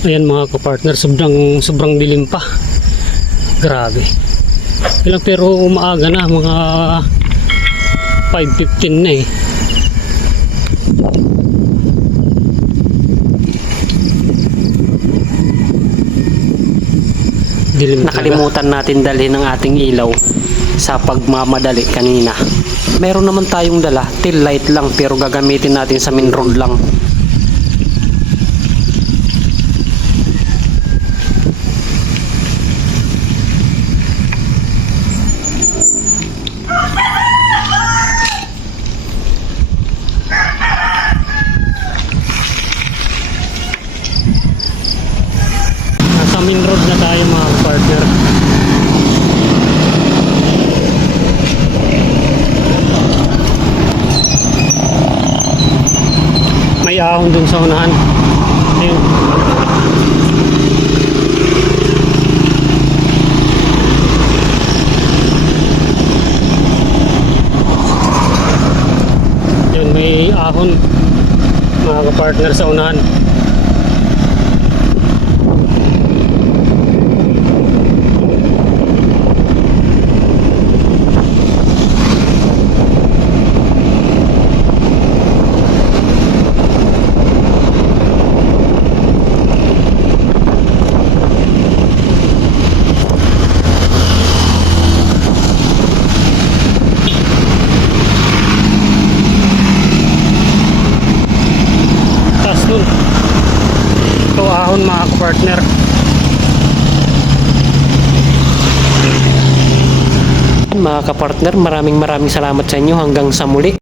Ayan mga kapartner, sobrang dilim pa. Grabe. Pero umaaga na, mga 5:15 na eh. Dilim. Nakalimutan natin dalhin ng ating ilaw sa pagmamadali kanina. Meron naman tayong dala, tail light lang, pero gagamitin natin sa main road lang. Nasa main road na tayo mga partner. May ahon dun sa unahan. Ayun. Yun, may ahon mga kapartner sa unahan. Ito ahon mga partner. Mga kapartner, maraming salamat sa inyo. Hanggang sa muli.